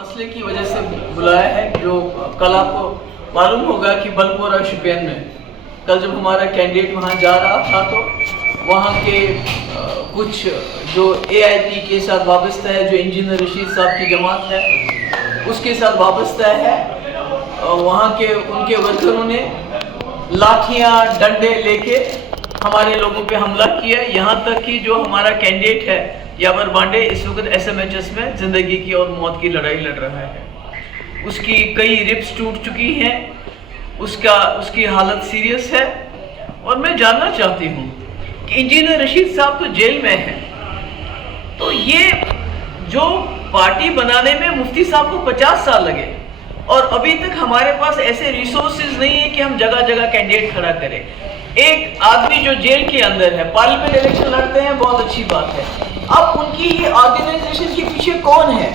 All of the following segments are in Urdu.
مسئلے کی وجہ سے بلایا ہے جو کل آپ کو معلوم ہوگا کہ بلپورہ شپین میں کل جب ہمارا کینڈیڈیٹ وہاں جا رہا تھا تو وہاں کے کچھ جو اے آئی پی کے ساتھ وابستہ ہے، جو انجینئر رشید صاحب کی جماعت ہے اس کے ساتھ وابستہ ہے، وہاں کے ان کے ورکروں نے لاٹھیاں ڈنڈے لے کے ہمارے لوگوں پہ حملہ کیا، یہاں تک کہ جو ہمارا کینڈیڈیٹ ہے یاور بانڈے اس وقت ایس ایم ایچ ایس میں زندگی کی اور موت کی لڑائی لڑ رہا ہے۔ اس کی کئی ربس ٹوٹ چکی ہیں، اس کی حالت سیریس ہے، اور میں جاننا چاہتی ہوں کہ انجینئر رشید صاحب تو جیل میں ہیں، تو یہ جو پارٹی بنانے میں مفتی صاحب کو 50 سال لگے اور ابھی تک ہمارے پاس ایسے ریسورسز نہیں ہیں کہ ہم جگہ جگہ کینڈیڈیٹ کھڑا کریں۔ ایک آدمی جو جیل کے اندر ہے، پارلیمنٹ الیکشن لڑتے ہیں، بہت اچھی بات ہے، اب ان کی یہ آرگنائزیشن کے پیچھے کون ہے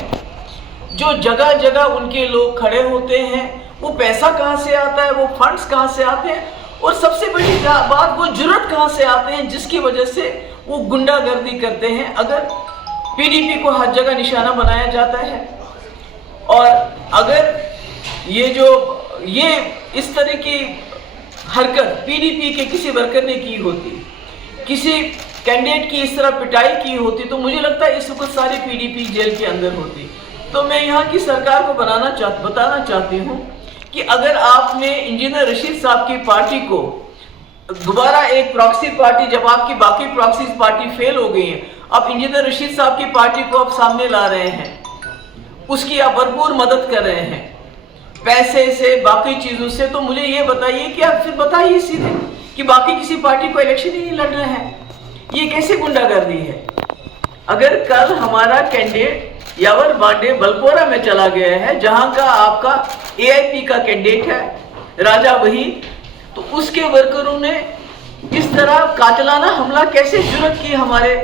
جو جگہ جگہ ان کے لوگ کھڑے ہوتے ہیں؟ وہ پیسہ کہاں سے آتا ہے، وہ فنڈز کہاں سے آتے ہیں، اور سب سے بڑی بات وہ جرأت کہاں سے آتے ہیں جس کی وجہ سے وہ گنڈا گردی کرتے ہیں؟ اگر پی ڈی پی کو ہر جگہ نشانہ بنایا جاتا ہے، اور اگر یہ اس طرح کی حرکت پی ڈی پی کے کسی ورکر نے کی ہوتی، کسی کینڈیڈیٹ کی اس طرح پٹائی کی ہوتی، تو مجھے لگتا ہے اس وقت ساری پی ڈی پی جیل کے اندر ہوتی۔ تو میں یہاں کی سرکار کو بتانا چاہتی ہوں کہ اگر آپ نے انجینئر رشید صاحب کی پارٹی کو دوبارہ ایک پراکسی پارٹی، جب آپ کی باقی پراکسیز پارٹی فیل ہو گئی ہیں، اب انجینئر رشید صاحب کی پارٹی کو آپ سامنے لا رہے ہیں، اس کی آپ بھرپور مدد کر رہے ہیں پیسے سے، باقی چیزوں سے، تو مجھے یہ بتائیے کہ آپ پھر بتائیے سیدھے کہ باقی کسی پارٹی کو الیکشن ہی نہیں لڑ رہے ہیں، یہ کیسے گنڈا گردی ہے؟ اگر کل ہمارا کینڈیڈیٹ یاور بانڈے بلپورہ میں چلا گیا ہے، جہاں کا آپ کا اے آئی پی کا کینڈیڈیٹ ہے راجہ وحید، تو اس کے ورکروں نے اس طرح قاتلانہ حملہ کیسے جرأت کی ہمارے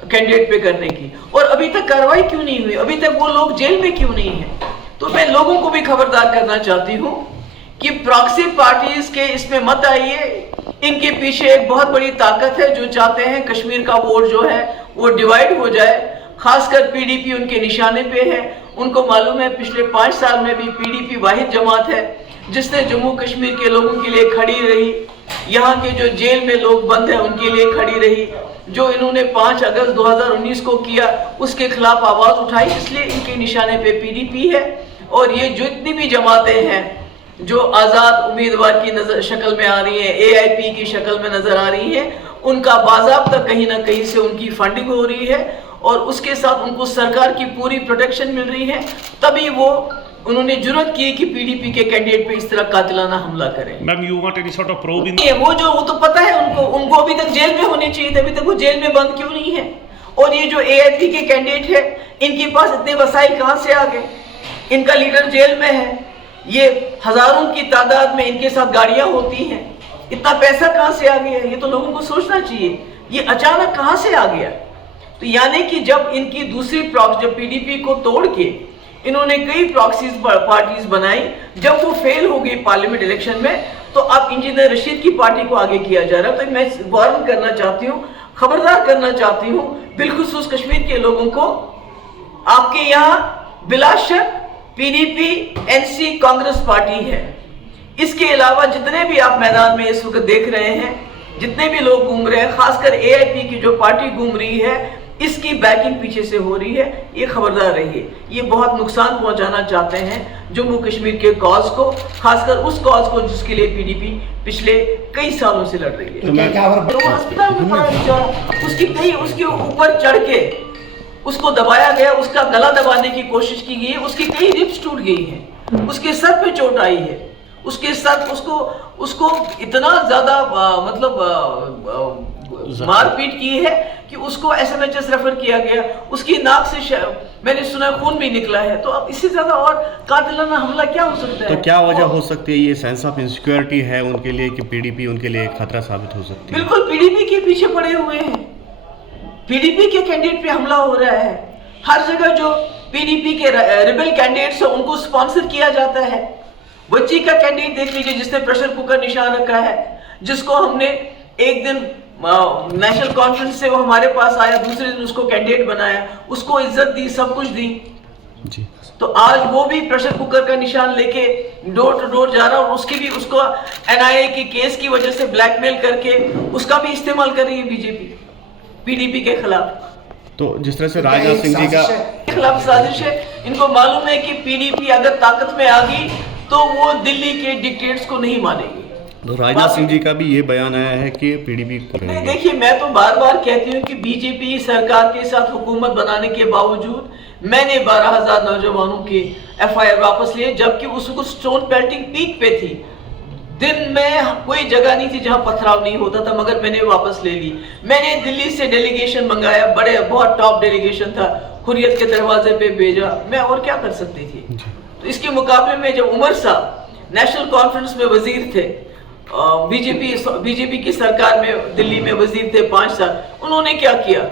کینڈیڈیٹ پہ کرنے کی، اور ابھی تک کارروائی کیوں نہیں ہوئی؟ ابھی تک وہ لوگ جیل میں کیوں نہیں ہیں؟ تو میں لوگوں کو بھی خبردار کرنا چاہتی ہوں کہ پراکسی پارٹیز کے اس میں مت آئیے، ان کے پیچھے ایک بہت بڑی طاقت ہے جو چاہتے ہیں کشمیر کا ووٹ جو ہے وہ ڈیوائیڈ ہو جائے، خاص کر پی ڈی پی ان کے نشانے پہ ہے۔ ان کو معلوم ہے پچھلے 5 سال میں بھی پی ڈی پی واحد جماعت ہے جس نے جموں کشمیر کے لوگوں کے لیے کھڑی رہی، یہاں کے جو جیل میں لوگ بند ہیں ان کے لیے کھڑی رہی، جو انہوں نے 5 اگست 2019 کو کیا اس کے خلاف آواز اٹھائی، اس لیے ان کے نشانے پہ پی ڈی پی ہے۔ اور یہ جو اتنی بھی جماعتیں ہیں جو آزاد امیدوار کی شکل میں آ رہی ہیں، اے آئی پی کی شکل میں نظر آ رہی ہیں، ان کا باضابطہ کہیں نہ کہیں سے ان کی فنڈنگ ہو رہی ہے، اور اس کے ساتھ ان کو سرکار کی پوری پروٹیکشن مل رہی ہے، تبھی انہوں نے جرأت کی کہ پی ڈی پی کے کینڈیڈیٹ پہ اس طرح قاتلانہ حملہ کریں۔ Ma'am you want any sort of probe ان وہ تو پتہ ہے ان کو ابھی تک جیل میں ہونے چاہیے تھے، ابھی تک وہ جیل میں بند کیوں نہیں ہے؟ اور یہ جو اے آئی پی کے کینڈیڈیٹ ہے ان کے پاس اتنے وسائل کہاں سے آ گئے؟ ان کا لیڈر جیل میں ہے، یہ ہزاروں کی تعداد میں ان کے ساتھ گاڑیاں ہوتی ہیں، اتنا پیسہ کہاں سے آ گیا؟ یہ تو لوگوں کو سوچنا چاہیے، یہ اچانک کہاں سے آ گیا؟ تو یعنی کہ جب ان کی دوسری جب پی ڈی پی کو توڑ کے انہوں نے کئی پراکسیز پارٹیز بنائی، جب وہ فیل ہو گئی پارلیمنٹ الیکشن میں، تو اب انجینئر رشید کی پارٹی کو آگے کیا جا رہا ہے۔ تو میں وارن کرنا چاہتی ہوں، خبردار کرنا چاہتی ہوں بالخصوص کشمیر کے لوگوں کو، آپ کے یہاں بلا شک P D P N C Congress party ہے، اس کے علاوہ جتنے بھی آپ میدان میں اس وقت دیکھ رہے ہیں، جتنے بھی لوگ گھوم رہے ہیں، خاص کر اے آئی پی کی جو پارٹی گھوم رہی ہے، اس کی بیکنگ پیچھے سے ہو رہی ہے، یہ خبردار رہیے، یہ بہت نقصان پہنچانا چاہتے ہیں جموں کشمیر کے کاز کو، خاص کر اس کاز کو جس کے لیے پی ڈی پی پچھلے کئی سالوں سے لڑ رہی ہے۔ وہ ہسپتال میں پڑا بیچارہ، اس کے اوپر چڑھ کے اس کو دبایا گیا، اس کا گلا دبانے کی کوشش کی گئی، اس کی کئی ربس ٹوٹ گئی ہیں، اس کے سر پہ چوٹ آئی ہے، اس کو اتنا زیادہ مار پیٹ کی ہے کہ اس کو S M H S refer کیا گیا، اس کی ناک سے میں نے سنا خون بھی نکلا ہے۔ تو اب اس سے زیادہ اور قاتلانہ حملہ کیا ہو سکتا ہے؟ تو کیا وجہ ہو سکتی ہے یہ سینس آف انسیکیورٹی ہے ان کے لیے کہ پی ڈی پی ان کے لیے ایک خطرہ ثابت ہو سکتی ہے؟ بالکل پی ڈی پی کے پیچھے پڑے ہوئے ہیں، پی ڈی پی کے کینڈیڈیٹ پہ حملہ ہو رہا ہے، ہر جگہ جو پی ڈی پی کے ریبل کینڈیڈیٹس ہیں ان کو سپانسر کیا جاتا ہے۔ بچی کا کینڈیڈیٹ دیکھ لیجیے جس نے پریشر کوکر نشان رکھا ہے، جس کو ہم نے ایک دن نیشنل کانفرنس سے وہ ہمارے پاس آیا، دوسرے دن اس کو کینڈیڈیٹ بنایا، اس کو عزت دی، سب کچھ دی۔ جی تو آج وہ بھی پریشر کوکر کا نشان لے کے ڈور ٹو ڈور جا رہا اور اس کی بھی اس کو NIA کے کیس کی وجہ سے بلیک میل کر کے اس کا بھی استعمال کر رہی ہے بی جے پی PDP کے خلاف. تو جس طرح سے راجناتھ سنگھ جی کا خلاف سازش ہے. ان کو معلوم ہے کہ PDP اگر طاقت میں آ گئی تو وہ دلی کے ڈکٹیٹس کو نہیں مانے گی. تو راجناتھ سنگھ جی کا بھی یہ بیان آیا ہے کہ PDP دیکھیے میں تو بار بار کہتی ہوں کہ BJP سرکار کے ساتھ حکومت بنانے کے باوجود میں نے 12,000 نوجوانوں کے FIR واپس لیے جبکہ اس وقت سٹون پیلٹنگ پیک پہ تھی. دن میں کوئی جگہ نہیں تھی جہاں پتھراؤ نہیں ہوتا تھا مگر میں نے واپس لے لی. میں نے دلی سے ڈیلیگیشن منگایا بہت ٹاپ ڈیلیگیشن تھا حریت کے دروازے پہ بھیجا. میں اور کیا کر سکتی تھی. تو اس کے مقابلے میں جب عمر صاحب نیشنل کانفرنس میں وزیر تھے بی جے پی کی سرکار میں دلی میں وزیر تھے 5 سال انہوں نے کیا کیا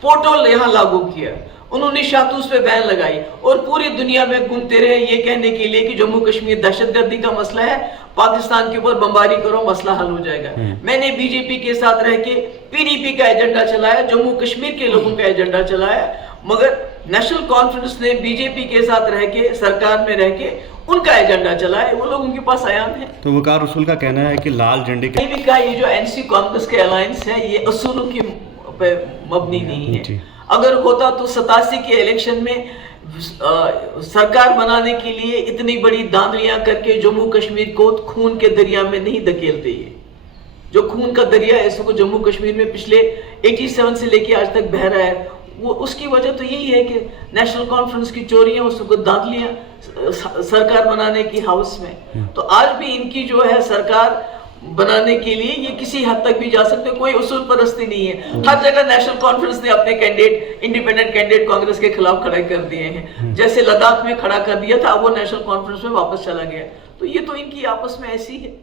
پورٹل یہاں لاگو کیا. انہوں نے شاہتوش پہ بین لگائی اور پوری دنیا میں گھومتے رہے یہ کہنے کے لیے کہ جموں کشمیر دہشت گردی کا مسئلہ ہے پاکستان کے اوپر بمباری کرو مسئلہ حل ہو جائے گا. میں نے BJP کے ساتھ رہ کے PDP کا ایجنڈا چلایا جموں کشمیر کے لوگوں کا ایجنڈا چلایا مگر نیشنل کانفرنس نے BJP کے ساتھ رہ کے سرکار میں رہ کے ان کا ایجنڈا چلایا وہ لوگ ان کے پاس ایان ہے. تو وقار رسول کا کہنا ہے کہ لال جھنڈے کا یہ جو NC کانگریس کے الائنس ہے یہ اصولوں کی پہ مبنی نہیں ہے. اگر ہوتا تو 87 کے الیکشن میں سرکار بنانے کے لیے اتنی بڑی داندلیاں کر کے جموں کشمیر کو خون کے دریا میں نہیں دھکیلتے. یہ جو خون کا دریا ہے اس کو جموں کشمیر میں پچھلے 87 سے لے کے آج تک بہہ رہا ہے وہ اس کی وجہ تو یہی ہے کہ نیشنل کانفرنس کی چوریاں اس کو داندلیاں سرکار بنانے کی ہاؤس میں. تو آج بھی ان کی جو ہے سرکار بنانے کے لیے یہ کسی حد تک بھی جا سکتے کوئی اصول پرستی نہیں ہے. ہر جگہ نیشنل کانفرنس نے اپنے کینڈیڈیٹ انڈیپینڈنٹ کینڈیڈیٹ کانگریس کے خلاف کھڑے کر دیے ہیں جیسے لداخ میں کھڑا کر دیا تھا وہ نیشنل کانفرنس میں واپس چلا گیا. تو یہ تو ان کی آپس میں ایسی ہے.